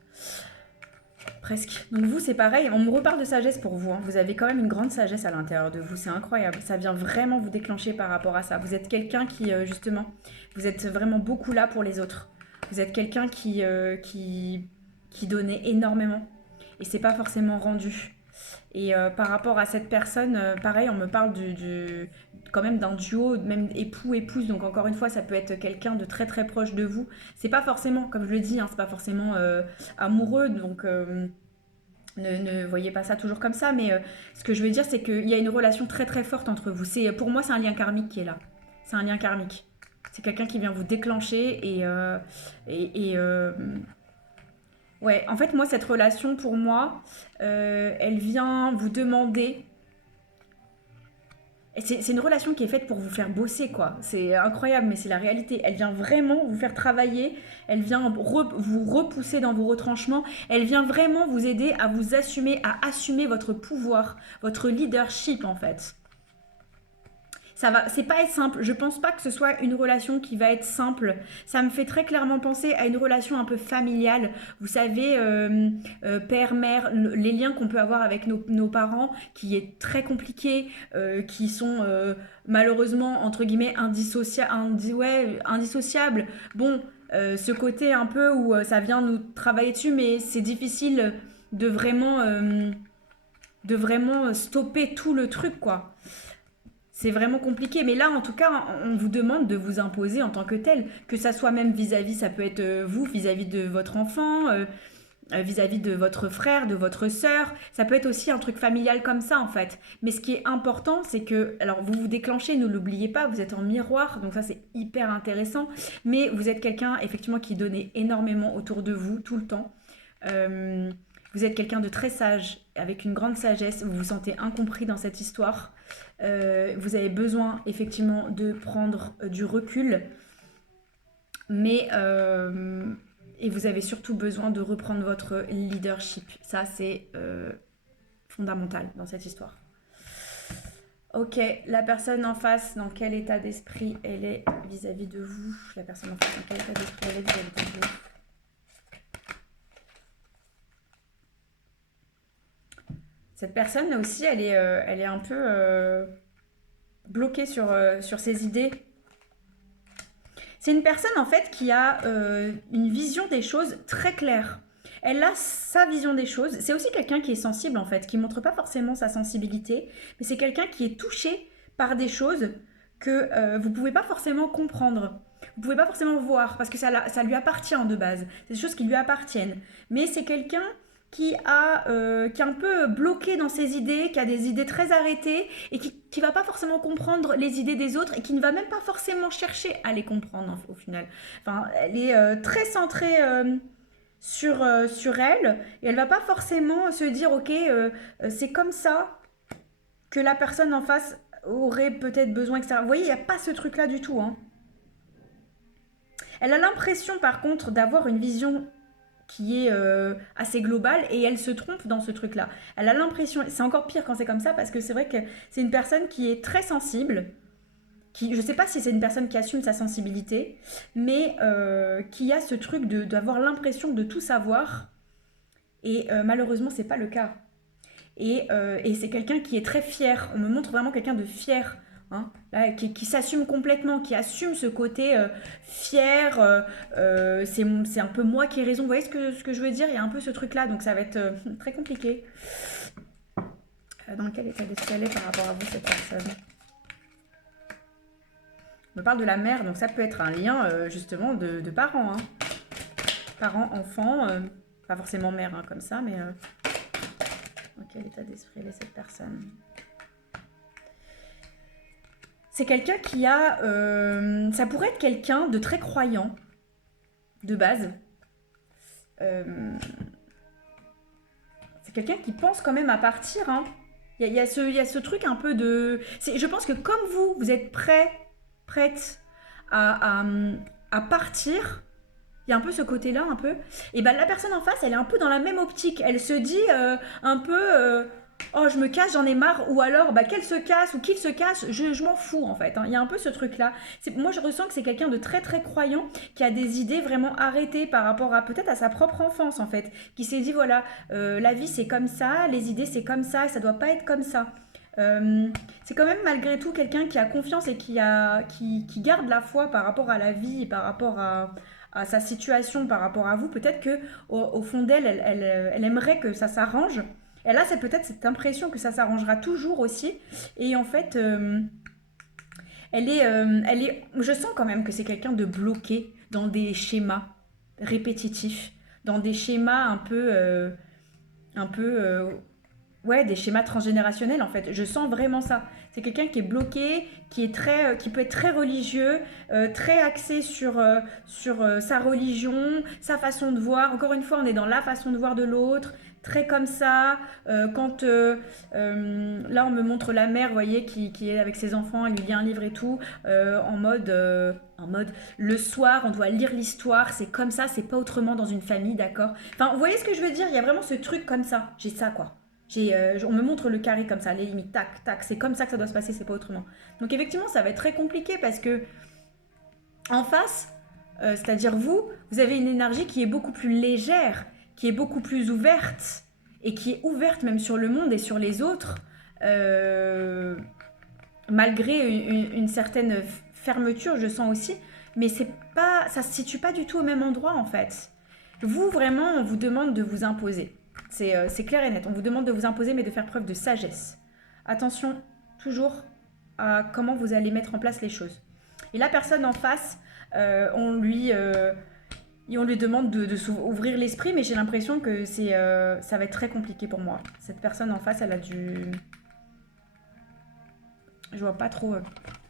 Presque. Donc vous, c'est pareil. On me reparle de sagesse pour vous, hein. Vous avez quand même une grande sagesse à l'intérieur de vous. C'est incroyable. Ça vient vraiment vous déclencher par rapport à ça. Vous êtes quelqu'un qui, justement, vous êtes vraiment beaucoup là pour les autres. Vous êtes quelqu'un qui donnait énormément. Et c'est pas forcément rendu. Et par rapport à cette personne, pareil, on me parle quand même d'un duo, même époux-épouse. Donc encore une fois, ça peut être quelqu'un de très très proche de vous. C'est pas forcément, comme je le dis, hein, c'est pas forcément amoureux. Donc ne voyez pas ça toujours comme ça. Mais ce que je veux dire, c'est qu'il y a une relation très très forte entre vous. Pour moi, c'est un lien karmique qui est là. C'est un lien karmique. C'est quelqu'un qui vient vous déclencher ouais, en fait, moi, cette relation, pour moi, elle vient vous demander... C'est une relation qui est faite pour vous faire bosser, quoi. C'est incroyable, mais c'est la réalité. Elle vient vraiment vous faire travailler, elle vient vous repousser dans vos retranchements, elle vient vraiment vous aider à vous assumer, à assumer votre pouvoir, votre leadership, en fait. C'est pas être simple. Je pense pas que ce soit une relation qui va être simple. Ça me fait très clairement penser à une relation un peu familiale. Vous savez, père, mère, les liens qu'on peut avoir avec nos parents, qui est très compliqué, qui sont malheureusement entre guillemets indissociables. Bon, ce côté un peu où ça vient nous travailler dessus, mais c'est difficile de vraiment stopper tout le truc, quoi. C'est vraiment compliqué. Mais là, en tout cas, on vous demande de vous imposer en tant que tel. Que ça soit même vis-à-vis, ça peut être vous, vis-à-vis de votre enfant, vis-à-vis de votre frère, de votre sœur. Ça peut être aussi un truc familial comme ça, en fait. Mais ce qui est important, c'est que... Alors, vous vous déclenchez, ne l'oubliez pas, vous êtes en miroir. Donc ça, c'est hyper intéressant. Mais vous êtes quelqu'un, effectivement, qui donnait énormément autour de vous, tout le temps. Vous êtes quelqu'un de très sage, avec une grande sagesse. Vous vous sentez incompris dans cette histoire. Vous avez besoin effectivement de prendre du recul, mais et vous avez surtout besoin de reprendre votre leadership. Ça, c'est fondamental dans cette histoire. Ok, la personne en face, dans quel état d'esprit elle est vis-à-vis de vous? La personne en face, dans quel état d'esprit elle est vis-à-vis de vous? Cette personne aussi, elle est un peu bloquée sur ses idées. C'est une personne en fait qui a une vision des choses très claire. Elle a sa vision des choses. C'est aussi quelqu'un qui est sensible en fait, qui montre pas forcément sa sensibilité, mais c'est quelqu'un qui est touché par des choses que vous pouvez pas forcément comprendre. Vous pouvez pas forcément voir parce que ça lui appartient de base. C'est des choses qui lui appartiennent. Mais c'est quelqu'un qui est un peu bloqué dans ses idées, qui a des idées très arrêtées et qui va pas forcément comprendre les idées des autres et qui ne va même pas forcément chercher à les comprendre au final. Enfin, elle est très centrée sur elle et elle va pas forcément se dire ok, c'est comme ça que la personne en face aurait peut-être besoin, etc. Vous voyez, il n'y a pas ce truc-là du tout, hein. Elle a l'impression par contre d'avoir une vision qui est assez globale et elle se trompe dans ce truc-là. Elle a l'impression, c'est encore pire quand c'est comme ça parce que c'est vrai que c'est une personne qui est très sensible, je ne sais pas si c'est une personne qui assume sa sensibilité, mais qui a ce truc d'avoir l'impression de tout savoir et malheureusement c'est pas le cas. Et c'est quelqu'un qui est très fier, on me montre vraiment quelqu'un de fier. Hein, là, qui s'assume complètement, qui assume ce côté fier, c'est un peu moi qui ai raison. Vous voyez ce que je veux dire? Il y a un peu ce truc-là, donc ça va être très compliqué. Dans quel état d'esprit elle est par rapport à vous, cette personne? On me parle de la mère, donc ça peut être un lien justement de parents. Hein. Parents, enfants, pas forcément mère hein, comme ça, mais dans quel état d'esprit elle est cette personne? C'est quelqu'un qui a... ça pourrait être quelqu'un de très croyant, de base. C'est quelqu'un qui pense quand même à partir. Hein. Il y a ce truc un peu de... Je pense que comme vous êtes prête à partir, Il y a un peu ce côté-là, un peu. Et ben la personne en face, elle est un peu dans la même optique. Elle se dit un peu, oh je me casse, j'en ai marre, ou alors bah qu'elle se casse ou qu'il se casse, je m'en fous en fait, hein. Il y a un peu ce truc-là. Moi je ressens que c'est quelqu'un de très très croyant, qui a des idées vraiment arrêtées par rapport à peut-être à sa propre enfance en fait, qui s'est dit voilà, la vie c'est comme ça, les idées c'est comme ça, et ça doit pas être comme ça. Euh, c'est quand même malgré tout quelqu'un qui a confiance et qui garde la foi par rapport à la vie, par rapport à sa situation, par rapport à vous. Peut-être que au fond d'elle, elle aimerait que ça s'arrange. Elle a peut-être cette impression que ça s'arrangera toujours aussi. Et en fait, je sens quand même que c'est quelqu'un de bloqué dans des schémas répétitifs, dans des schémas un peu ouais, des schémas transgénérationnels en fait. Je sens vraiment ça. C'est quelqu'un qui est bloqué, qui peut être très religieux, très axé sur sa religion, sa façon de voir. Encore une fois, on est dans la façon de voir de l'autre, très comme ça. Là, on me montre la mère, vous voyez, qui est avec ses enfants, elle lui lit un livre et tout, en mode, le soir, on doit lire l'histoire, c'est comme ça, c'est pas autrement dans une famille, d'accord. Enfin, vous voyez ce que je veux dire. Il y a vraiment ce truc comme ça. J'ai ça, quoi. On me montre le carré comme ça, les limites, tac, tac, c'est comme ça que ça doit se passer, c'est pas autrement. Donc effectivement, ça va être très compliqué parce que en face, c'est-à-dire vous avez une énergie qui est beaucoup plus légère, qui est beaucoup plus ouverte, et qui est ouverte même sur le monde et sur les autres, euh, malgré une certaine fermeture, je sens aussi, mais ça se situe pas du tout au même endroit en fait. Vous, vraiment, on vous demande de vous imposer. C'est clair et net. On vous demande de vous imposer, mais de faire preuve de sagesse. Attention, toujours, à comment vous allez mettre en place les choses. Et la personne en face, on lui demande de s'ouvrir l'esprit, mais j'ai l'impression que ça va être très compliqué pour moi. Cette personne en face, elle a du... Je vois pas trop...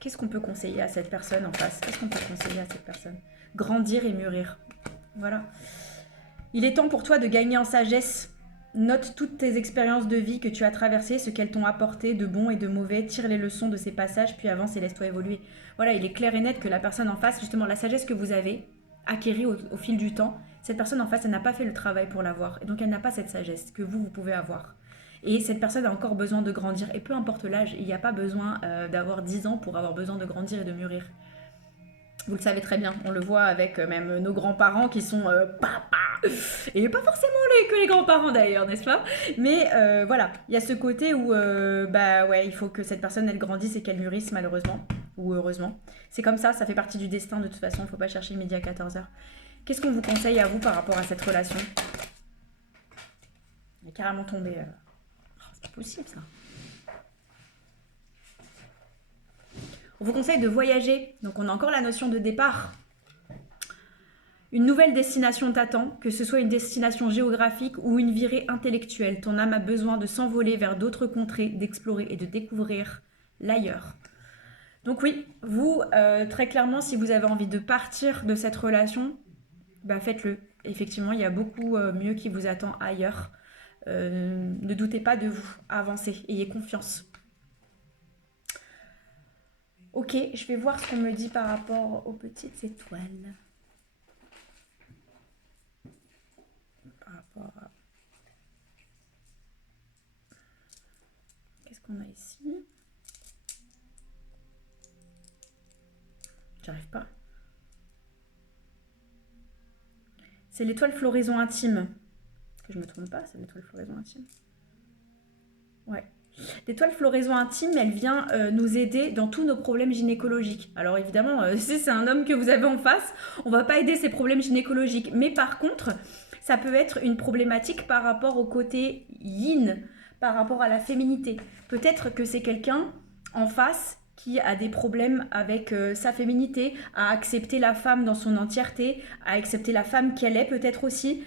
Qu'est-ce qu'on peut conseiller à cette personne en face? Qu'est-ce qu'on peut conseiller à cette personne? Grandir et mûrir. Voilà. Il est temps pour toi de gagner en sagesse. Note toutes tes expériences de vie que tu as traversées, ce qu'elles t'ont apporté de bon et de mauvais, tire les leçons de ces passages, puis avance et laisse-toi évoluer. Voilà, il est clair et net que la personne en face, justement, la sagesse que vous avez acquérie au fil du temps, cette personne en face, elle n'a pas fait le travail pour l'avoir. Et donc, elle n'a pas cette sagesse que vous pouvez avoir. Et cette personne a encore besoin de grandir. Et peu importe l'âge, il n'y a pas besoin d'avoir 10 ans pour avoir besoin de grandir et de mûrir. Vous le savez très bien, on le voit avec même nos grands-parents qui sont papa. Et pas forcément que les grands-parents d'ailleurs, n'est-ce pas? Mais voilà, il y a ce côté où bah ouais, il faut que cette personne elle grandisse et qu'elle mûrisse malheureusement ou heureusement. C'est comme ça fait partie du destin de toute façon, il ne faut pas chercher le midi à 14h. Qu'est-ce qu'on vous conseille à vous par rapport à cette relation? Il est carrément tombé. Oh, c'est pas possible ça. On vous conseille de voyager, donc on a encore la notion de départ. Une nouvelle destination t'attend, que ce soit une destination géographique ou une virée intellectuelle. Ton âme a besoin de s'envoler vers d'autres contrées, d'explorer et de découvrir l'ailleurs. Donc oui, vous, très clairement, si vous avez envie de partir de cette relation, bah faites-le. Effectivement, il y a beaucoup mieux qui vous attend ailleurs. Ne doutez pas de vous, avancez, ayez confiance. Ok, je vais voir ce qu'on me dit par rapport aux petites étoiles. Par rapport à... Qu'est-ce qu'on a ici? J'arrive pas. C'est l'étoile floraison intime. Que je me trompe pas, c'est l'étoile floraison intime. Ouais. L'étoile floraison intime, elle vient nous aider dans tous nos problèmes gynécologiques. Alors évidemment, si c'est un homme que vous avez en face, on va pas aider ses problèmes gynécologiques. Mais par contre, ça peut être une problématique par rapport au côté yin, par rapport à la féminité. Peut-être que c'est quelqu'un en face qui a des problèmes avec sa féminité, à accepter la femme dans son entièreté, à accepter la femme qu'elle est peut-être aussi.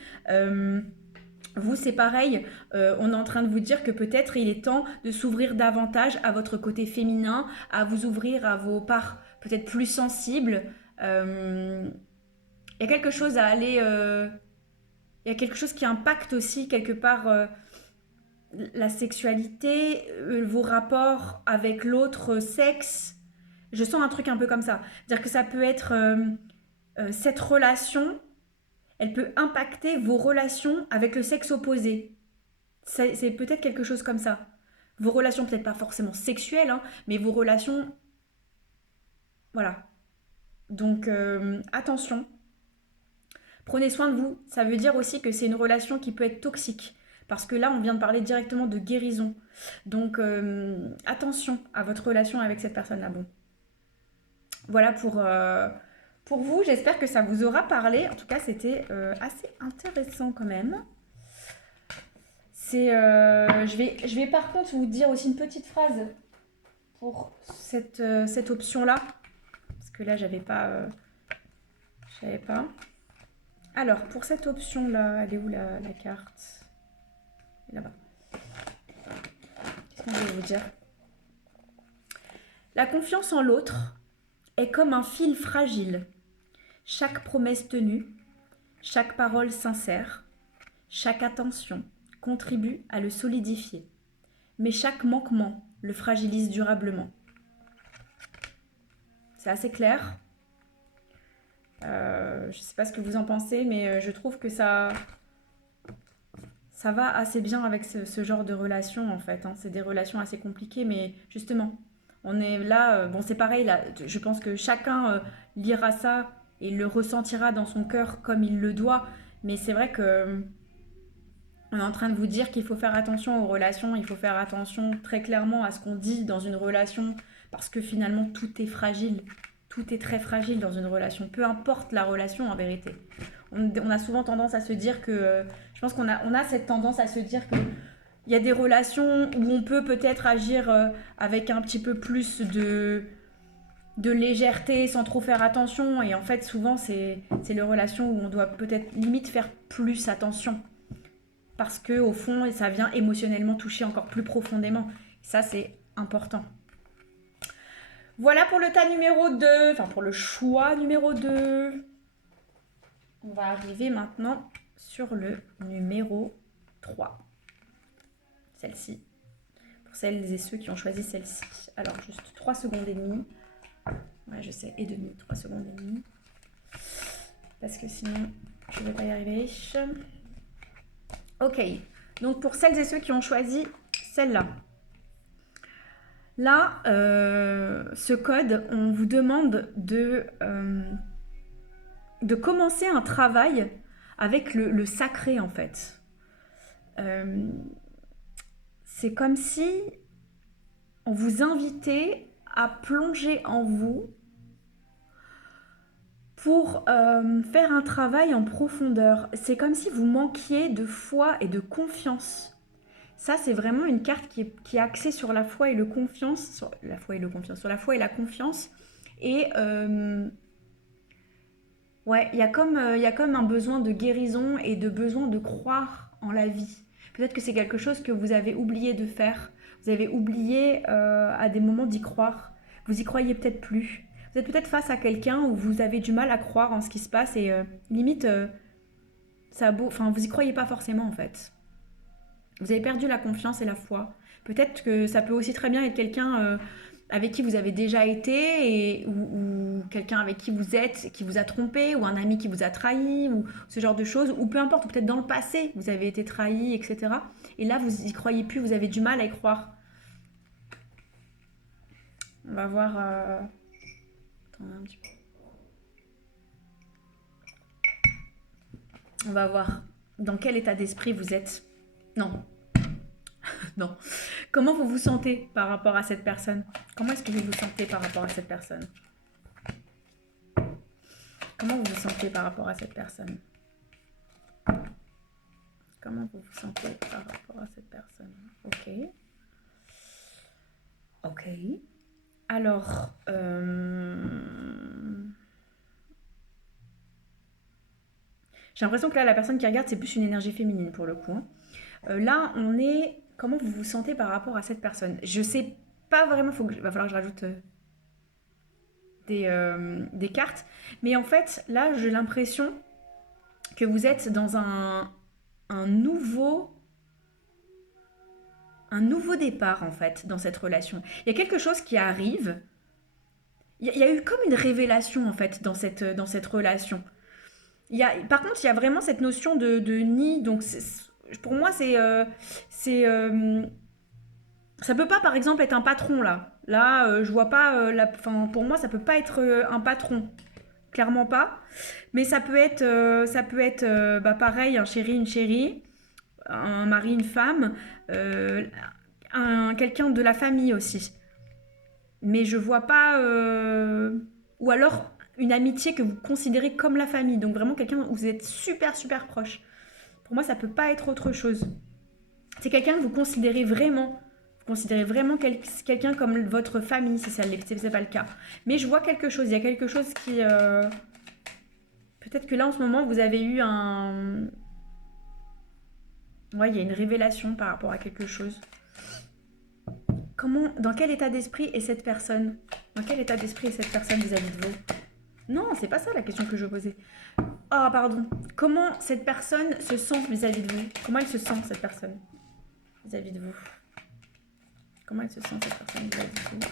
Vous, c'est pareil, on est en train de vous dire que peut-être il est temps de s'ouvrir davantage à votre côté féminin, à vous ouvrir à vos parts peut-être plus sensibles. Il y a quelque chose à aller... il y a quelque chose qui impacte aussi quelque part la sexualité, vos rapports avec l'autre sexe. Je sens un truc un peu comme ça. C'est-à-dire que ça peut être cette relation elle peut impacter vos relations avec le sexe opposé. C'est peut-être quelque chose comme ça. Vos relations, peut-être pas forcément sexuelles, hein, mais vos relations, voilà. Donc attention, prenez soin de vous. Ça veut dire aussi que c'est une relation qui peut être toxique. Parce que là, on vient de parler directement de guérison. Donc attention à votre relation avec cette personne-là. Bon, voilà pour vous. J'espère que ça vous aura parlé. En tout cas, c'était assez intéressant quand même. Je vais par contre vous dire aussi une petite phrase pour cette option-là. Parce que là, j'avais pas. Je savais pas. Alors, pour cette option-là, elle est où la carte? Là-bas. Qu'est-ce qu'on veut vous dire? La confiance en l'autre est comme un fil fragile. Chaque promesse tenue, chaque parole sincère, chaque attention contribue à le solidifier. Mais chaque manquement le fragilise durablement. C'est assez clair. Je ne sais pas ce que vous en pensez, mais je trouve que ça va assez bien avec ce genre de relation en fait. Hein. C'est des relations assez compliquées, mais justement, on est là. Bon, c'est pareil, là, je pense que chacun lira ça et le ressentira dans son cœur comme il le doit. Mais c'est vrai que on est en train de vous dire qu'il faut faire attention aux relations, il faut faire attention très clairement à ce qu'on dit dans une relation, parce que finalement tout est fragile. Tout est très fragile dans une relation, peu importe la relation en vérité. On a souvent tendance à se dire que... je pense qu'on a cette tendance à se dire que il y a des relations où on peut peut-être agir avec un petit peu plus de légèreté sans trop faire attention. Et en fait, souvent, c'est les relations où on doit peut-être limite faire plus attention. Parce que au fond, ça vient émotionnellement toucher encore plus profondément. Ça, c'est important. Voilà pour le tas numéro 2, enfin pour le choix numéro 2. On va arriver maintenant sur le numéro 3. Celle-ci. Pour celles et ceux qui ont choisi celle-ci. Alors, juste 3 secondes et demie. Ouais, je sais, et demie, 3 secondes et demie. Parce que sinon, je ne vais pas y arriver. Ok, donc pour celles et ceux qui ont choisi celle-là. Là, ce code, on vous demande de commencer un travail avec le sacré, en fait. C'est comme si on vous invitait à plonger en vous pour faire un travail en profondeur. C'est comme si vous manquiez de foi et de confiance. Ça, c'est vraiment une carte qui est axée sur la foi et le confiance, sur la foi et la confiance. Et ouais, il y a comme un besoin de guérison et de besoin de croire en la vie. Peut-être que c'est quelque chose que vous avez oublié de faire. Vous avez oublié à des moments d'y croire. Vous y croyez peut-être plus. Vous êtes peut-être face à quelqu'un où vous avez du mal à croire en ce qui se passe et limite, vous y croyez pas forcément en fait. Vous avez perdu la confiance et la foi. Peut-être que ça peut aussi très bien être quelqu'un avec qui vous avez déjà été ou quelqu'un avec qui vous êtes, qui vous a trompé, ou un ami qui vous a trahi, ou ce genre de choses, ou peu importe, ou peut-être dans le passé, vous avez été trahi, etc. Et là, vous y croyez plus, vous avez du mal à y croire. On va voir... Attendez un petit peu. On va voir dans quel état d'esprit vous êtes. Non. Non. Comment vous vous sentez par rapport à cette personne? Comment est-ce que vous vous sentez par rapport à cette personne? Comment vous vous sentez par rapport à cette personne? Comment vous vous sentez par rapport à cette personne? Ok. Ok. Alors, j'ai l'impression que là, la personne qui regarde, c'est plus une énergie féminine pour le coup. Hein. Là, on est... Comment vous vous sentez par rapport à cette personne? Je sais pas vraiment, va falloir que je rajoute des cartes. Mais en fait, là, j'ai l'impression que vous êtes dans un nouveau départ, en fait, dans cette relation. Il y a quelque chose qui arrive. Il y a eu comme une révélation, en fait, dans cette relation. Par contre, il y a vraiment cette notion de nid. Donc, pour moi, c'est, ça peut pas, par exemple, être un patron là. Là, je vois pas. Enfin, pour moi, ça peut pas être un patron. Clairement pas. Mais ça peut être bah, pareil, un chéri, une chérie, un mari, une femme, euh, quelqu'un de la famille aussi. Mais je vois pas. Ou alors une amitié que vous considérez comme la famille. Donc vraiment quelqu'un où vous êtes super super proche. Pour moi, ça peut pas être autre chose. C'est quelqu'un que vous considérez vraiment. Vous considérez vraiment quelqu'un comme votre famille, si ça l'est, si c'est pas le cas. Mais je vois quelque chose. Il y a quelque chose qui. Peut-être que là, en ce moment, vous avez eu un. Ouais, il y a une révélation par rapport à quelque chose. Dans quel état d'esprit est cette personne? Dans quel état d'esprit est cette personne vis-à-vis de vous? Non, c'est pas ça la question que je posais. Ah, pardon. Comment cette personne se sent vis-à-vis de vous? Comment elle se sent, cette personne, vis-à-vis de vous? Comment elle se sent, cette personne vis-à-vis de vous?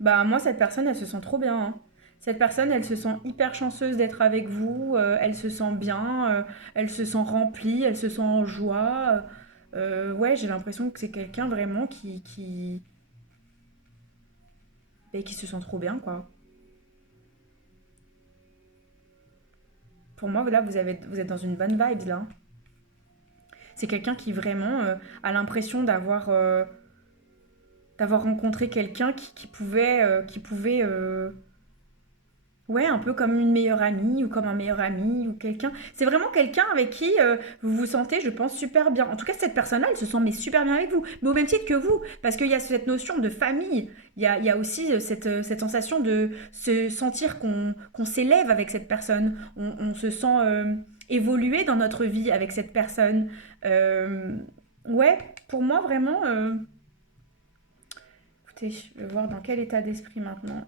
Bah, moi, cette personne, elle se sent trop bien, hein. Cette personne, elle se sent hyper chanceuse d'être avec vous. Elle se sent bien. Elle se sent remplie. Elle se sent en joie. Ouais, j'ai l'impression que c'est quelqu'un vraiment qui se sent trop bien, quoi. Pour moi, là, vous êtes dans une bonne vibe, là. C'est quelqu'un qui vraiment a l'impression d'avoir rencontré quelqu'un qui pouvait ouais, un peu comme une meilleure amie ou comme un meilleur ami ou quelqu'un. C'est vraiment quelqu'un avec qui vous vous sentez, je pense, super bien. En tout cas, cette personne-là, elle se sent mais super bien avec vous. Mais au même titre que vous, parce qu'il y a cette notion de famille. Il y a aussi cette sensation de se sentir qu'on s'élève avec cette personne. On se sent évoluer dans notre vie avec cette personne. Euh, ouais, pour moi, vraiment. Écoutez, je vais voir dans quel état d'esprit maintenant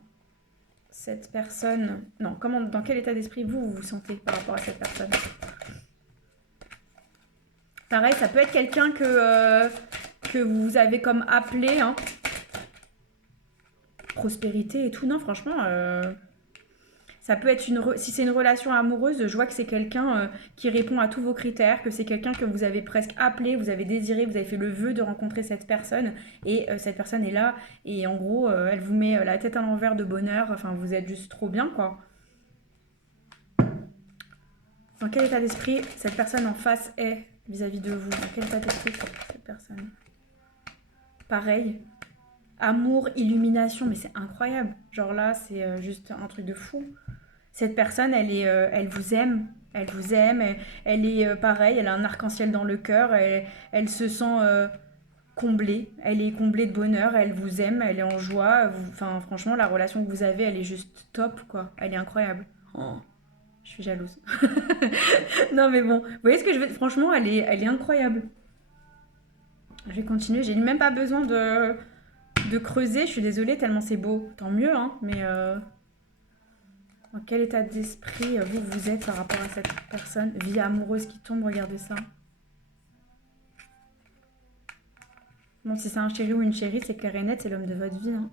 cette personne. Non, dans quel état d'esprit vous vous sentez par rapport à cette personne? Pareil, ça peut être quelqu'un que vous avez comme appelé, hein, prospérité et tout. Non, franchement, ça peut être si c'est une relation amoureuse, je vois que c'est quelqu'un qui répond à tous vos critères, que c'est quelqu'un que vous avez presque appelé, vous avez désiré, vous avez fait le vœu de rencontrer cette personne et cette personne est là et en gros, elle vous met la tête à l'envers de bonheur. Enfin, vous êtes juste trop bien, quoi. Dans quel état d'esprit cette personne en face est vis-à-vis de vous? Dans quel état d'esprit cette personne? Pareil. Amour, illumination, mais c'est incroyable. Genre là, c'est juste un truc de fou. Cette personne, elle vous aime. Elle vous aime. Elle est pareil, elle a un arc-en-ciel dans le cœur. Elle se sent comblée. Elle est comblée de bonheur. Elle vous aime. Elle est en joie. Enfin, franchement, la relation que vous avez, elle est juste top, quoi. Elle est incroyable. Oh, je suis jalouse. Non, mais bon, vous voyez ce que je veux dire. Franchement, elle est incroyable. Je vais continuer. J'ai même pas besoin de creuser. Je suis désolée, tellement c'est beau. Tant mieux, hein. Mais dans quel état d'esprit vous êtes par rapport à cette personne? Vie amoureuse qui tombe, regardez ça. Bon, si c'est un chéri ou une chérie, c'est clair et net, c'est l'homme de votre vie, hein.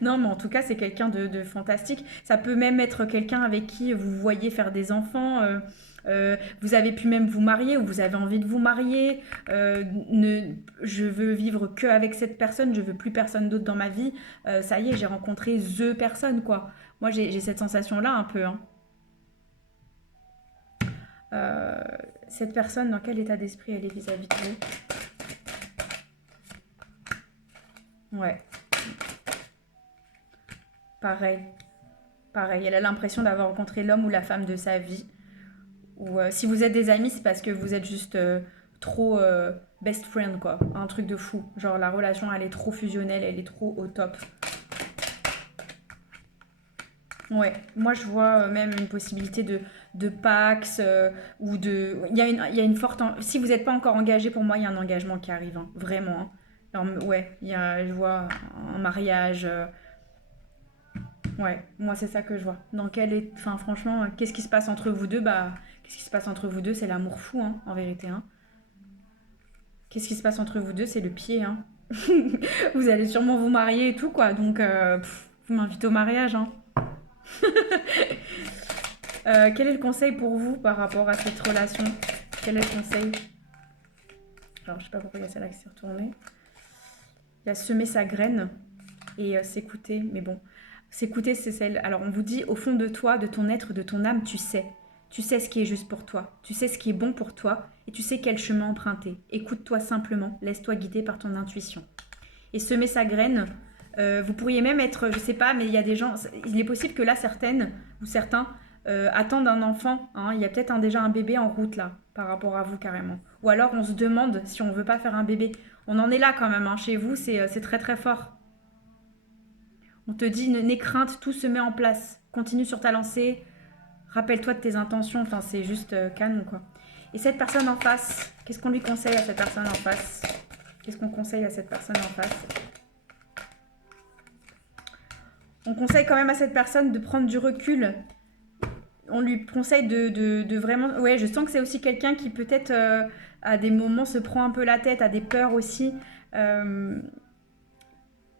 Non, mais en tout cas, c'est quelqu'un de fantastique. Ça peut même être quelqu'un avec qui vous voyez faire des enfants. Vous avez pu même vous marier ou vous avez envie de vous marier. Je veux vivre que avec cette personne, je veux plus personne d'autre dans ma vie. Ça y est, j'ai rencontré THE personne, quoi. Moi, j'ai cette sensation-là un peu, hein. Euh, cette personne, dans quel état d'esprit elle est vis-à-vis de vous? Ouais, pareil. Pareil, elle a l'impression d'avoir rencontré l'homme ou la femme de sa vie. Ou si vous êtes des amis, c'est parce que vous êtes juste trop best friend, quoi. Un truc de fou. Genre la relation, elle est trop fusionnelle, elle est trop au top. Ouais, moi je vois même une possibilité de Pax ou de... Il y a une forte... Si vous n'êtes pas encore engagé, pour moi, il y a un engagement qui arrive, hein, vraiment, hein. Alors, ouais, je vois un mariage. Ouais, moi c'est ça que je vois. Enfin, franchement, qu'est-ce qui se passe entre vous deux? Bah, qu'est-ce qui se passe entre vous deux? C'est l'amour fou, hein, en vérité, hein. Qu'est-ce qui se passe entre vous deux? C'est le pied, hein. Vous allez sûrement vous marier et tout, quoi. Donc, vous m'invitez au mariage, hein. Quel est le conseil pour vous par rapport à cette relation? Quel est le conseil? Alors, je sais pas pourquoi il y a celle-là qui s'est retournée. Il y a semer sa graine et s'écouter. Mais bon, s'écouter, c'est celle... Alors, on vous dit, au fond de toi, de ton être, de ton âme, tu sais. Tu sais ce qui est juste pour toi. Tu sais ce qui est bon pour toi. Et tu sais quel chemin emprunter. Écoute-toi simplement. Laisse-toi guider par ton intuition. Et semer sa graine... vous pourriez même être, je sais pas, mais il y a des gens... Il est possible que là, certaines ou certains... attendent un enfant, hein. Il y a peut-être déjà un bébé en route là, par rapport à vous carrément. Ou alors on se demande si on veut pas faire un bébé. On en est là quand même, hein. Chez vous c'est très très fort. On te dit n'aie crainte, tout se met en place. Continue sur ta lancée, rappelle-toi de tes intentions, enfin c'est juste canon quoi. Et cette personne en face, qu'est-ce qu'on lui conseille à cette personne en face? Qu'est-ce qu'on conseille à cette personne en face? On conseille quand même à cette personne de prendre du recul. On lui conseille de vraiment... Ouais, je sens que c'est aussi quelqu'un qui peut-être à des moments se prend un peu la tête, a des peurs aussi.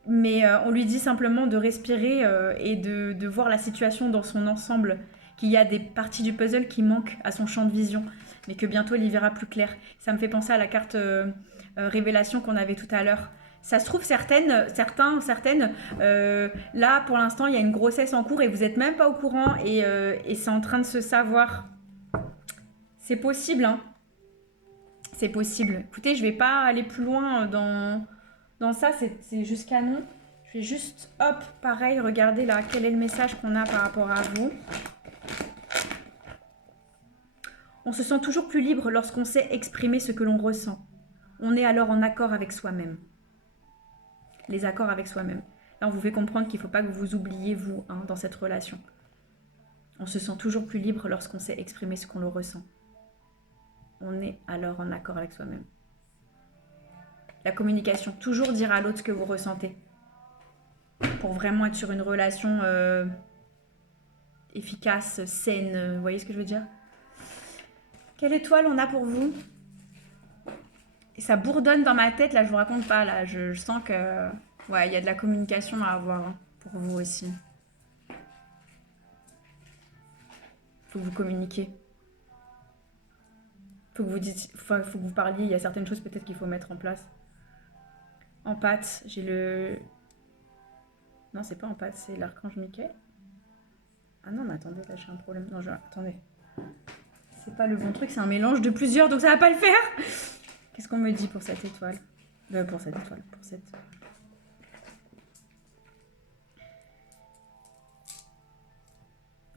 Mais on lui dit simplement de respirer et de voir la situation dans son ensemble. Qu'il y a des parties du puzzle qui manquent à son champ de vision. Mais que bientôt il y verra plus clair. Ça me fait penser à la carte révélation qu'on avait tout à l'heure. Ça se trouve, certaines, là, pour l'instant, il y a une grossesse en cours et vous n'êtes même pas au courant et c'est en train de se savoir. C'est possible, hein. C'est possible. Écoutez, je ne vais pas aller plus loin dans ça, c'est juste canon. Je vais juste, hop, pareil, regardez là, quel est le message qu'on a par rapport à vous. On se sent toujours plus libre lorsqu'on sait exprimer ce que l'on ressent. On est alors en accord avec soi-même. Les accords avec soi-même. Là, on vous fait comprendre qu'il ne faut pas que vous vous oubliez, vous, hein, dans cette relation. On se sent toujours plus libre lorsqu'on sait exprimer ce qu'on le ressent. On est alors en accord avec soi-même. La communication, toujours dire à l'autre ce que vous ressentez. Pour vraiment être sur une relation efficace, saine. Vous voyez ce que je veux dire? Quelle étoile on a pour vous? Et ça bourdonne dans ma tête, là, je vous raconte pas, là, je sens que... Ouais, il y a de la communication à avoir, hein, pour vous aussi. Faut que vous communiquiez. Faut que vous dites, faut que vous parliez, il y a certaines choses peut-être qu'il faut mettre en place. En pâte, j'ai le... Non, c'est pas en pâte, c'est l'archange Michael. Ah non, mais attendez, là, j'ai un problème. Non, attendez. C'est pas le bon truc, c'est un mélange de plusieurs, donc ça va pas le faire. Qu'est-ce qu'on me dit pour cette étoile? Pour cette étoile, pour cette...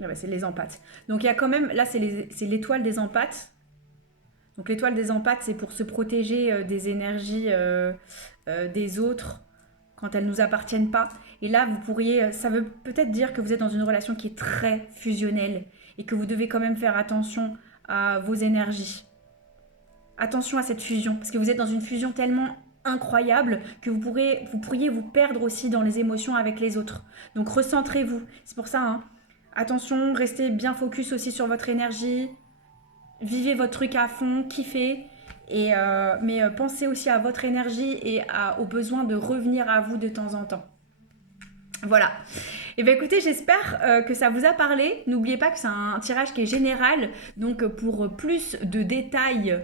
Ah bah, c'est les empâtes. Donc il y a quand même, là c'est l'étoile des empâtes. Donc l'étoile des empâtes, c'est pour se protéger des énergies des autres quand elles ne nous appartiennent pas. Et là, vous pourriez, ça veut peut-être dire que vous êtes dans une relation qui est très fusionnelle et que vous devez quand même faire attention à vos énergies. Attention à cette fusion, parce que vous êtes dans une fusion tellement incroyable que vous pourriez vous perdre aussi dans les émotions avec les autres. Donc recentrez-vous. C'est pour ça, hein. Attention, restez bien focus aussi sur votre énergie. Vivez votre truc à fond, kiffez. Mais pensez aussi à votre énergie et au besoin de revenir à vous de temps en temps. Voilà. Et bien écoutez, j'espère que ça vous a parlé. N'oubliez pas que c'est un tirage qui est général. Donc pour plus de détails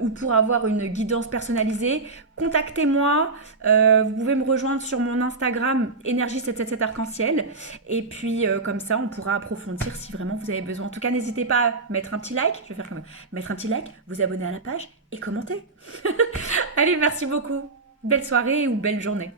ou pour avoir une guidance personnalisée, contactez-moi. Vous pouvez me rejoindre sur mon Instagram énergie777 arc-en-ciel. Et puis comme ça, on pourra approfondir si vraiment vous avez besoin. En tout cas, n'hésitez pas à mettre un petit like. Je vais faire comme mettre un petit like, vous abonner à la page et commenter. Allez, merci beaucoup. Belle soirée ou belle journée.